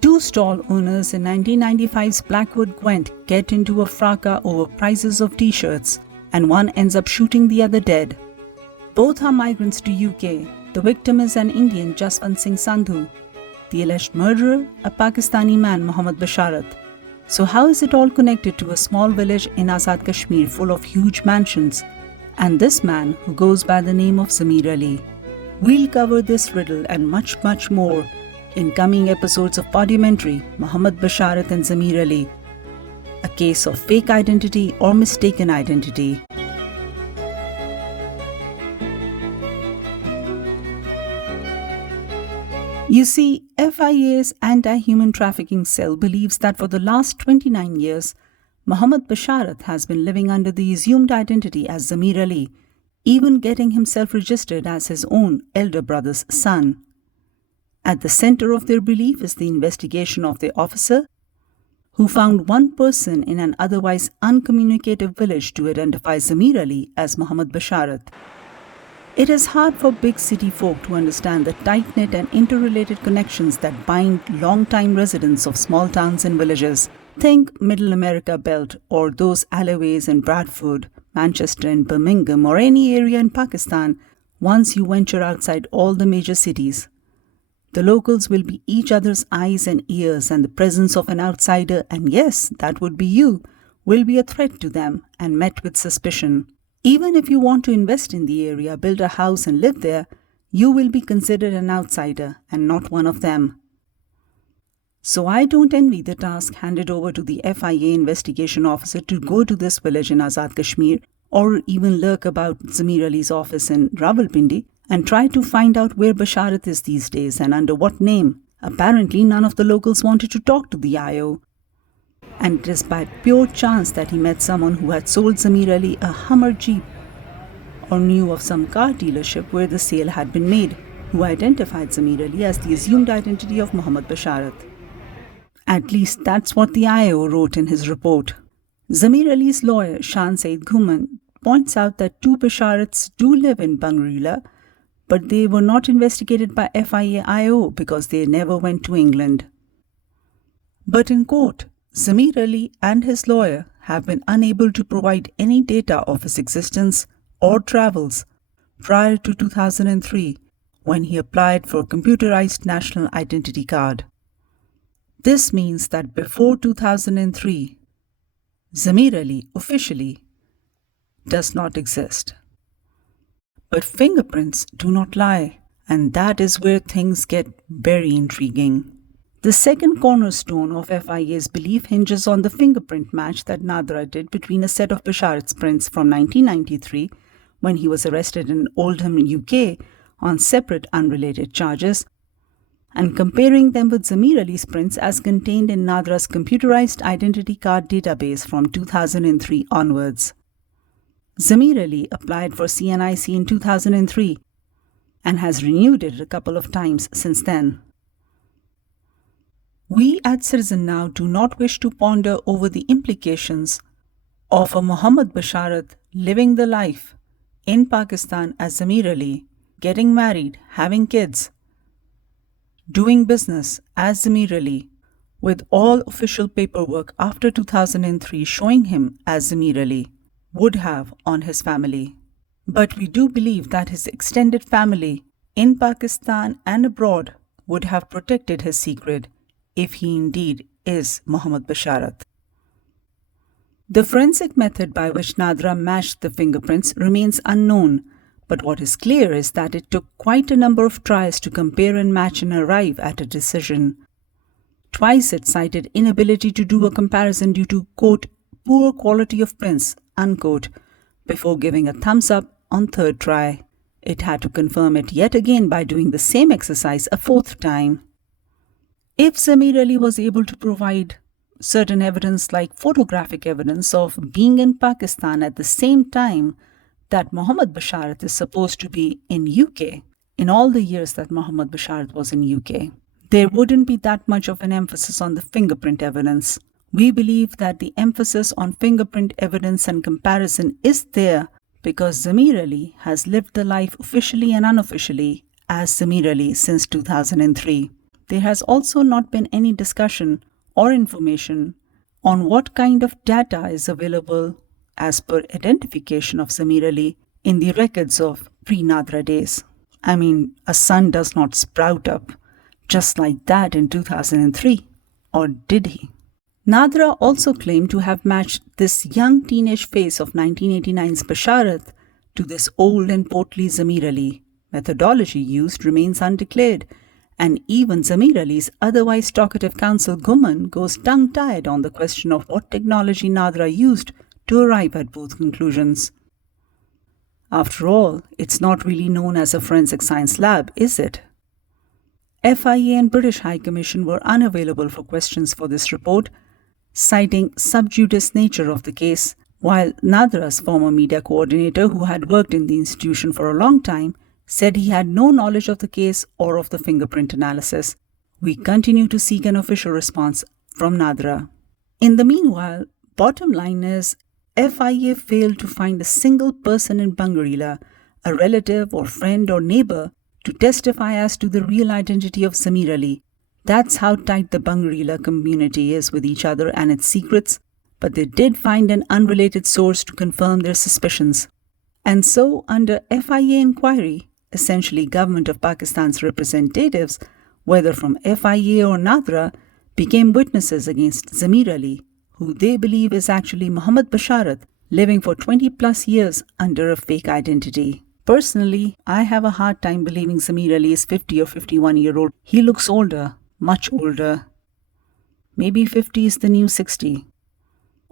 Two stall owners in 1995's Blackwood Gwent get into a fracas over prices of t-shirts, and one ends up shooting the other dead. Both are migrants to UK. The victim is an Indian, Jaswant Singh Sandhu. The alleged murderer, a Pakistani man, Mohammad Basharat. So how is it all connected to a small village in Azad Kashmir full of huge mansions, and this man who goes by the name of Zamir Ali? We'll cover this riddle and much more in coming episodes of Podiumentary, Mohammad Basharat and Zamir Ali, a case of fake identity or mistaken identity. You see, FIA's anti-human trafficking cell believes that for the last 29 years, Mohammad Basharat has been living under the assumed identity as Zamir Ali, even getting himself registered as his own elder brother's son. At the center of their belief is the investigation of the officer who found one person in an otherwise uncommunicative village to identify Zamir Ali as Mohammad Basharat. It is hard for big city folk to understand the tight-knit and interrelated connections that bind long-time residents of small towns and villages. Think Middle America Belt or those alleyways in Bradford, Manchester and Birmingham or any area in Pakistan once you venture outside all the major cities. The locals will be each other's eyes and ears, and the presence of an outsider, and yes, that would be you, will be a threat to them and met with suspicion. Even if you want to invest in the area, build a house and live there, you will be considered an outsider and not one of them. So I don't envy the task handed over to the FIA investigation officer to go to this village in Azad Kashmir or even lurk about Zamir Ali's office in Rawalpindi and try to find out where Basharat is these days and under what name. Apparently, none of the locals wanted to talk to the IO. And it is by pure chance that he met someone who had sold Zamir Ali a Hummer Jeep or knew of some car dealership where the sale had been made, who identified Zamir Ali as the assumed identity of Mohammad Basharat. At least that's what the IO wrote in his report. Zamir Ali's lawyer, Shan Said Ghuman, points out that two Basharats do live in Bangrila, but they were not investigated by FIA-IO because they never went to England. But in court, Zamir Ali and his lawyer have been unable to provide any data of his existence or travels prior to 2003, when he applied for a computerized national identity card. This means that before 2003, Zamir Ali officially does not exist. But fingerprints do not lie, and that is where things get very intriguing. The second cornerstone of FIA's belief hinges on the fingerprint match that NADRA did between a set of Basharat's prints from 1993, when he was arrested in Oldham, UK, on separate unrelated charges, and comparing them with Zamir Ali's prints as contained in NADRA's computerized identity card database from 2003 onwards. Zamir Ali applied for CNIC in 2003 and has renewed it a couple of times since then. We at Citizen Now do not wish to ponder over the implications of a Mohammad Basharat living the life in Pakistan as Zamir Ali, getting married, having kids, doing business as Zamir Ali, with all official paperwork after 2003 showing him as Zamir Ali, would have on his family. But we do believe that his extended family in Pakistan and abroad would have protected his secret if he indeed is Mohammad Basharat. The forensic method by which NADRA matched the fingerprints remains unknown, but what is clear is that it took quite a number of tries to compare and match and arrive at a decision. Twice it cited inability to do a comparison due to, quote, poor quality of prints, unquote, before giving a thumbs up on third try. It had to confirm it yet again by doing the same exercise a fourth time. If Zamir Ali was able to provide certain evidence like photographic evidence of being in Pakistan at the same time that Mohammad Basharat is supposed to be in UK, in all the years that Mohammad Basharat was in UK, there wouldn't be that much of an emphasis on the fingerprint evidence. We believe that the emphasis on fingerprint evidence and comparison is there because Zamir Ali has lived the life officially and unofficially as Zamir Ali since 2003. there has also not been any discussion or information on what kind of data is available as per identification of Zamir Ali in the records of pre-NADRA days. I mean, a sun does not sprout up just like that in 2003, or did he? NADRA also claimed to have matched this young teenage face of 1989's Basharat to this old and portly Zamir Ali. Methodology used remains undeclared, and even Zamir Ali's otherwise talkative counsel Guman goes tongue-tied on the question of what technology NADRA used to arrive at both conclusions. After all, it's not really known as a forensic science lab, is it? FIA and British High Commission were unavailable for questions for this report, citing sub judice nature of the case, while NADRA's former media coordinator, who had worked in the institution for a long time, said he had no knowledge of the case or of the fingerprint analysis. We continue to seek an official response from NADRA. In the meanwhile, bottom line is, FIA failed to find a single person in Bangarila, a relative or friend or neighbor, to testify as to the real identity of Zamir Ali. That's how tight the Bangarila community is with each other and its secrets, but they did find an unrelated source to confirm their suspicions. And so, under FIA inquiry, essentially Government of Pakistan's representatives, whether from FIA or NADRA, became witnesses against Zamir Ali, who they believe is actually Mohammed Basharat, living for 20 plus years under a fake identity. Personally, I have a hard time believing Zamir Ali is 50 or 51-year-old. He looks older, much older. Maybe 50 is the new 60.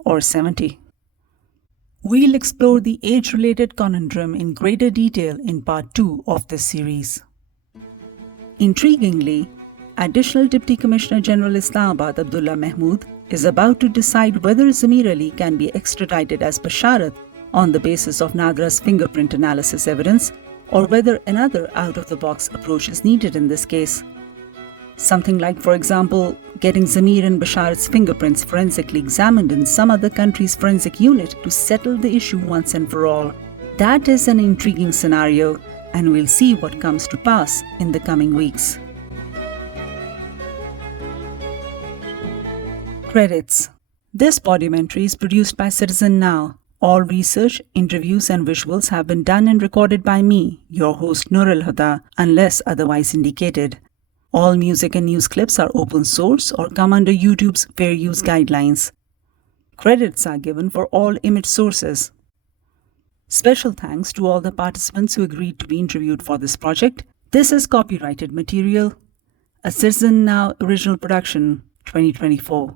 Or 70. We'll explore the age-related conundrum in greater detail in part 2 of this series. Intriguingly, Additional Deputy Commissioner General Islamabad Abdullah Mahmood is about to decide whether Zamir Ali can be extradited as Basharat on the basis of NADRA's fingerprint analysis evidence, or whether another out-of-the-box approach is needed in this case. Something like, for example, getting Zamir and Basharat's fingerprints forensically examined in some other country's forensic unit to settle the issue once and for all. That is an intriguing scenario, and we'll see what comes to pass in the coming weeks. Credits. This podumentary is produced by Citizen Now. All research, interviews and visuals have been done and recorded by me, your host Nur al-Huda, unless otherwise indicated. All music and news clips are open source or come under YouTube's fair use guidelines. Credits are given for all image sources. Special thanks to all the participants who agreed to be interviewed for this project. This is copyrighted material, a Citizen Now original production, 2024.